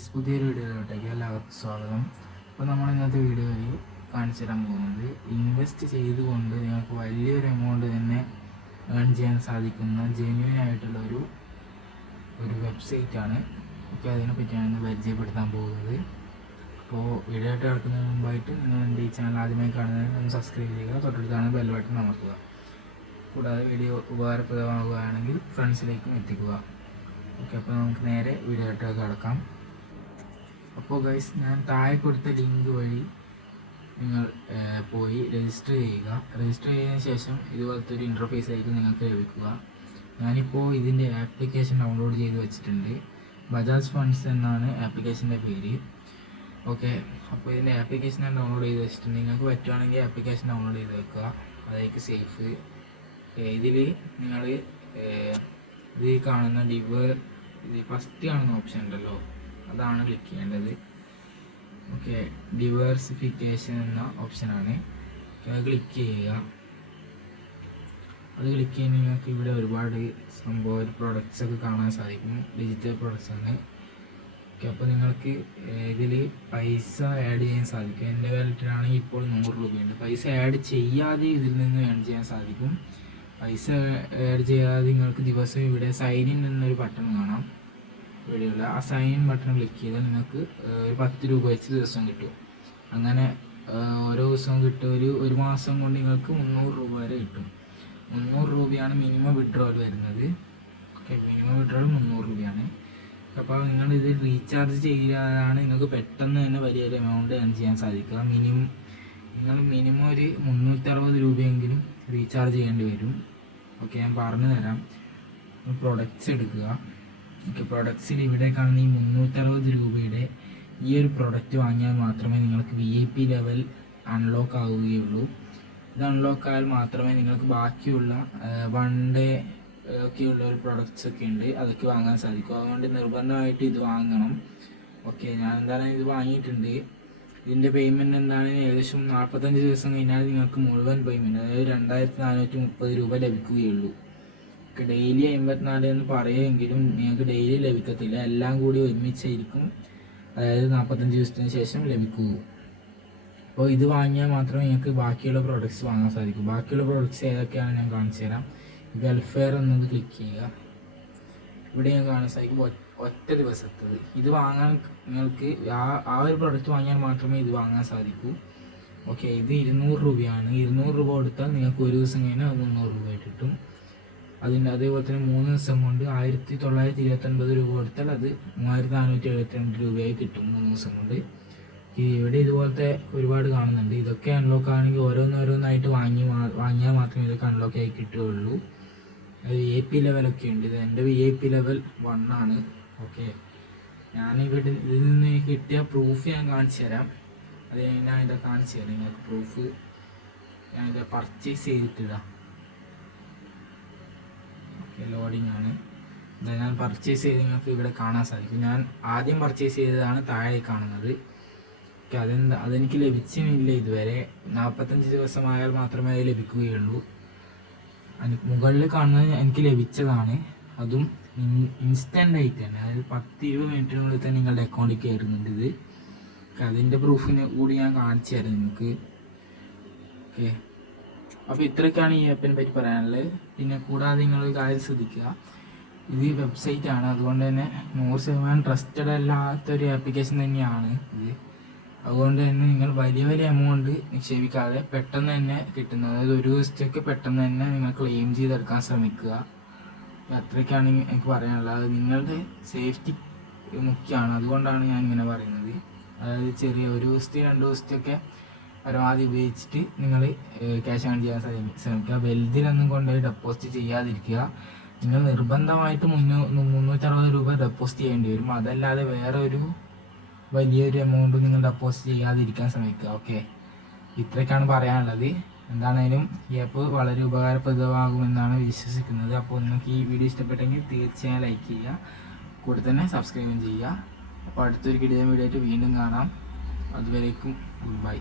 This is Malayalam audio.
ഗൈസ്, പുതിയൊരു വീഡിയോയിലോട്ടേക്ക് എല്ലാവർക്കും സ്വാഗതം. അപ്പോൾ നമ്മൾ ഇന്നത്തെ വീഡിയോയിൽ കാണിച്ചു തരാൻ പോകുന്നത് ഇൻവെസ്റ്റ് ചെയ്തുകൊണ്ട് നിങ്ങൾക്ക് വലിയൊരു എമൗണ്ട് തന്നെ ഏൺ ചെയ്യാൻ സാധിക്കുന്ന ജെന്യൂൻ ആയിട്ടുള്ള ഒരു വെബ്സൈറ്റാണ്. ഓക്കെ, അതിനെപ്പറ്റിയാണ് ഇന്ന് പരിചയപ്പെടുത്താൻ പോകുന്നത്. അപ്പോൾ വീഡിയോ ആയിട്ട് കിടക്കുന്നതിന് മുമ്പായിട്ട് നിങ്ങൾ എൻ്റെ ഈ ചാനൽ ആദ്യമായി കാണുന്നതിന് ഒന്ന് സബ്സ്ക്രൈബ് ചെയ്യുക, തൊട്ടടുത്താണ് ബെൽ ബട്ടൺ അമർത്തുക. കൂടാതെ വീഡിയോ ഉപകാരപ്രദമാകുകയാണെങ്കിൽ ഫ്രണ്ട്സിലേക്കും എത്തിക്കുക. ഓക്കെ, അപ്പോൾ നമുക്ക് നേരെ വീഡിയോ ആയിട്ട് കിടക്കാം. അപ്പോൾ ഗൈസ്, ഞാൻ താഴെ കൊടുത്ത ലിങ്ക് വഴി നിങ്ങൾ പോയി രജിസ്റ്റർ ചെയ്യുക. രജിസ്റ്റർ ചെയ്തതിന് ശേഷം ഇതുപോലത്തെ ഒരു ഇൻ്റർഫേസ് ആയിരിക്കും നിങ്ങൾക്ക് ലഭിക്കുക. ഞാനിപ്പോൾ ഇതിൻ്റെ ആപ്ലിക്കേഷൻ ഡൗൺലോഡ് ചെയ്ത് വെച്ചിട്ടുണ്ട്. ബജാജ് ഫണ്ട്സ് എന്നാണ് ആപ്ലിക്കേഷൻ്റെ പേര്. ഓക്കെ, അപ്പോൾ ഇതിൻ്റെ ആപ്ലിക്കേഷൻ ഞാൻ ഡൗൺലോഡ് ചെയ്ത് വെച്ചിട്ടുണ്ട്. നിങ്ങൾക്ക് പറ്റുവാണെങ്കിൽ ആപ്ലിക്കേഷൻ ഡൗൺലോഡ് ചെയ്ത് വെക്കുക, അതായിരിക്കും സേഫ്. ഇതിൽ നിങ്ങൾ ഇത് കാണുന്ന ഇത് ഫസ്റ്റ് കാണുന്ന ഓപ്ഷൻ ഉണ്ടല്ലോ, അതാണ് ക്ലിക്ക് ചെയ്യേണ്ടത്. ഓക്കെ, ഡിവേഴ്സിഫിക്കേഷൻ എന്ന ഓപ്ഷനാണ്. അത് ക്ലിക്ക് ചെയ്യുക. അത് ക്ലിക്ക് ചെയ്യുന്ന നിങ്ങൾക്ക് ഇവിടെ ഒരുപാട് സംഭവം പ്രൊഡക്ട്സ് ഒക്കെ കാണാൻ സാധിക്കും. ഡിജിറ്റൽ പ്രൊഡക്ട്സ് ആണ്. ഓക്കെ, അപ്പോൾ നിങ്ങൾക്ക് ഇതിൽ പൈസ ആഡ് ചെയ്യാൻ സാധിക്കും. എൻ്റെ വാലറ്റിലാണെങ്കിൽ ഇപ്പോൾ 100 രൂപയുണ്ട്. പൈസ ആഡ് ചെയ്യാതെ ഇതിൽ നിന്ന് ഏൺ ചെയ്യാൻ സാധിക്കും. പൈസ ആഡ് ചെയ്യാതെ നിങ്ങൾക്ക് ദിവസം ഇവിടെ സൈൻ ഇൻ എന്നൊരു ബട്ടൺ കാണാം വീഡിയോയിൽ. ആ സൈൻ ഇൻ ബട്ടൺ ക്ലിക്ക് ചെയ്താൽ നിങ്ങൾക്ക് 10 രൂപ വെച്ച് ദിവസം കിട്ടും. അങ്ങനെ ഓരോ ദിവസവും കിട്ടും. ഒരു മാസം കൊണ്ട് നിങ്ങൾക്ക് 300 രൂപ വരെ കിട്ടും. 300 രൂപയാണ് മിനിമം വിഡ്രോവൽ വരുന്നത്. ഓക്കെ, മിനിമം വിഡ്രോവൽ 300 രൂപയാണ്. അപ്പോൾ നിങ്ങളിത് റീചാർജ് ചെയ്യാതാണ് നിങ്ങൾക്ക് പെട്ടെന്ന് തന്നെ വലിയൊരു എമൗണ്ട് ഏൺ ചെയ്യാൻ സാധിക്കുക. നിങ്ങൾ മിനിമം ഒരു 360 രൂപയെങ്കിലും റീചാർജ് ചെയ്യേണ്ടി വരും. ഓക്കെ, ഞാൻ പറഞ്ഞു തരാം. പ്രൊഡക്ട്സ് എടുക്കുക. ഓക്കെ, പ്രൊഡക്ട്സിൽ ഇവിടെ കാണുന്ന ഈ 360 രൂപയുടെ ഈ ഒരു പ്രൊഡക്റ്റ് വാങ്ങിയാൽ മാത്രമേ നിങ്ങൾക്ക് VIP ലെവൽ അൺലോക്ക് ആവുകയുള്ളൂ. ഇത് അൺലോക്ക് ആയാൽ മാത്രമേ നിങ്ങൾക്ക് ബാക്കിയുള്ള 1 ഡേ ഒക്കെയുള്ള ഒരു പ്രൊഡക്ട്സ് ഒക്കെ ഉണ്ട്, അതൊക്കെ വാങ്ങാൻ സാധിക്കും. അതുകൊണ്ട് നിർബന്ധമായിട്ട് ഇത് വാങ്ങണം. ഓക്കെ, ഞാൻ എന്തായാലും ഇത് വാങ്ങിയിട്ടുണ്ട്. ഇതിൻ്റെ പേയ്മെൻറ്റ് എന്താണ്, ഏകദേശം 45 ദിവസം കഴിഞ്ഞാൽ നിങ്ങൾക്ക് മുഴുവൻ പേയ്മെൻറ്റ്, അതായത് 2430 രൂപ ലഭിക്കുകയുള്ളൂ. ഡെയിലി 54 എന്ന് പറയുമെങ്കിലും നിങ്ങൾക്ക് ഡെയിലി ലഭിക്കത്തില്ല. എല്ലാം കൂടി ഒരുമിച്ചായിരിക്കും, അതായത് 45 ദിവസത്തിന് ശേഷം ലഭിക്കൂ. അപ്പോൾ ഇത് വാങ്ങിയാൽ മാത്രമേ നിങ്ങൾക്ക് ബാക്കിയുള്ള പ്രോഡക്റ്റ്സ് വാങ്ങാൻ സാധിക്കൂ. ബാക്കിയുള്ള പ്രോഡക്റ്റ്സ് ഏതൊക്കെയാണ് ഞാൻ കാണിച്ചു തരാം. വെൽഫെയർ എന്നത് ക്ലിക്ക് ചെയ്യുക. ഇവിടെ ഞാൻ കാണാൻ സാധിക്കും ഒറ്റ ദിവസത്തത്. ഇത് വാങ്ങാൻ നിങ്ങൾക്ക് ആ ഒരു പ്രൊഡക്റ്റ് വാങ്ങിയാൽ മാത്രമേ ഇത് വാങ്ങാൻ സാധിക്കൂ. ഓക്കെ, ഇത് 200 രൂപയാണ്. 200 രൂപ കൊടുത്താൽ നിങ്ങൾക്ക് ഒരു ദിവസം കഴിഞ്ഞാൽ 300 രൂപ കിട്ടും. അതേപോലെ തന്നെ 3 ദിവസം കൊണ്ട് 1929 രൂപ കൊടുത്താൽ അത് 3472 രൂപയായി കിട്ടും 3 ദിവസം കൊണ്ട്. ഇവിടെ ഇതുപോലത്തെ ഒരുപാട് കാണുന്നുണ്ട്. ഇതൊക്കെ അൺലോക്ക് ആണെങ്കിൽ ഓരോന്നോരോന്നായിട്ട് വാങ്ങിയാൽ മാത്രമേ ഇതൊക്കെ അൺലോക്ക് ആയി കിട്ടുകയുള്ളൂ. VIP ലെവലൊക്കെ ഉണ്ട്. ഇത് എൻ്റെ VIP ലെവൽ 1 ആണ്. ഓക്കെ, ഞാനിവിടെ ഇതിൽ നിന്ന് കിട്ടിയ പ്രൂഫ് ഞാൻ കാണിച്ചു തരാം. അത് ഞാൻ ഇത് കാണിച്ചു തരാം നിങ്ങൾക്ക് പ്രൂഫ്. ഞാനിത് പർച്ചേസ് ചെയ്തിട്ടിടാം. ഓക്കെ, ലോഡിങ് ആണ്. ഇത് ഞാൻ പർച്ചേസ് ചെയ്ത് നിങ്ങൾക്ക് ഇവിടെ കാണാൻ സാധിക്കും. ഞാൻ ആദ്യം പർച്ചേസ് ചെയ്തതാണ് താഴെ കാണുന്നത്. ഓക്കെ, അതെനിക്ക് ലഭിച്ചില്ല ഇതുവരെ. 45 ദിവസമായാൽ മാത്രമേ അത് ലഭിക്കുകയുള്ളൂ. മുകളിൽ കാണുന്നത് എനിക്ക് ലഭിച്ചതാണ്. അതും ഇൻസ്റ്റൻ്റ് ആയിട്ട് തന്നെ, അതായത് 10-20 മിനിറ്റിനുള്ളിൽ തന്നെ നിങ്ങളുടെ അക്കൗണ്ടിൽ കയറുന്നുണ്ട് ഇത്. അതിൻ്റെ പ്രൂഫിന് കൂടി ഞാൻ കാണിച്ചു തരാം നിങ്ങൾക്ക്. ഓക്കെ, അപ്പോൾ ഇത്രയൊക്കെയാണ് ഈ ആപ്പിനെ പറ്റി പറയാനുള്ളത്. പിന്നെ കൂടാതെ നിങ്ങളൊരു കാര്യം ശ്രദ്ധിക്കുക, ഇത് വെബ്സൈറ്റാണ്, അതുകൊണ്ട് തന്നെ 100% ട്രസ്റ്റഡ് അല്ലാത്തൊരു ആപ്ലിക്കേഷൻ തന്നെയാണ് ഇത്. അതുകൊണ്ട് തന്നെ നിങ്ങൾ വലിയ എമൗണ്ട് നിക്ഷേപിക്കാതെ പെട്ടെന്ന് തന്നെ കിട്ടുന്നത്, അതായത് ഒരു ദിവസത്തേക്ക് പെട്ടെന്ന് തന്നെ നിങ്ങൾ ക്ലെയിം ചെയ്തെടുക്കാൻ ശ്രമിക്കുക. അത്രയ്ക്കാണ് എനിക്ക് പറയാനുള്ളത്. നിങ്ങളുടെ സേഫ്റ്റി മുഖ്യമാണ്, അതുകൊണ്ടാണ് ഞാൻ ഇങ്ങനെ പറയുന്നത്. അതായത് ചെറിയ ഒരു ദിവസത്തെ 2 ദിവസത്തെയൊക്കെ പരമാവധി ഉപയോഗിച്ചിട്ട് നിങ്ങൾ ക്യാഷ് ഏൺ ചെയ്യാൻ ശ്രമിക്കുക. വെൽതിലൊന്നും കൊണ്ടുപോയി ഡെപ്പോസിറ്റ് ചെയ്യാതിരിക്കുക. നിങ്ങൾ നിർബന്ധമായിട്ട് 360 രൂപ ഡെപ്പോസിറ്റ് ചെയ്യേണ്ടി വരും. അതല്ലാതെ വേറെ ഒരു വലിയൊരു എമൗണ്ട് നിങ്ങൾ ഡെപ്പോസിറ്റ് ചെയ്യാതിരിക്കാൻ ശ്രമിക്കുക. ഓക്കെ, ഇത്രയൊക്കെയാണ് പറയാനുള്ളത്. എന്താണേലും ഈ ആപ്പ് വളരെ ഉപകാരപ്രദമാകുമെന്നാണ് വിശ്വസിക്കുന്നത്. അപ്പോൾ നിങ്ങൾക്ക് ഈ വീഡിയോ ഇഷ്ടപ്പെട്ടെങ്കിൽ തീർച്ചയായും ലൈക്ക് ചെയ്യുക, കൂടെ തന്നെ സബ്സ്ക്രൈബും ചെയ്യുക. അപ്പോൾ അടുത്തൊരു കിടിലൻ വീഡിയോ ആയിട്ട് വീണ്ടും കാണാം. അതുവരേക്കും ഗുഡ് ബൈ.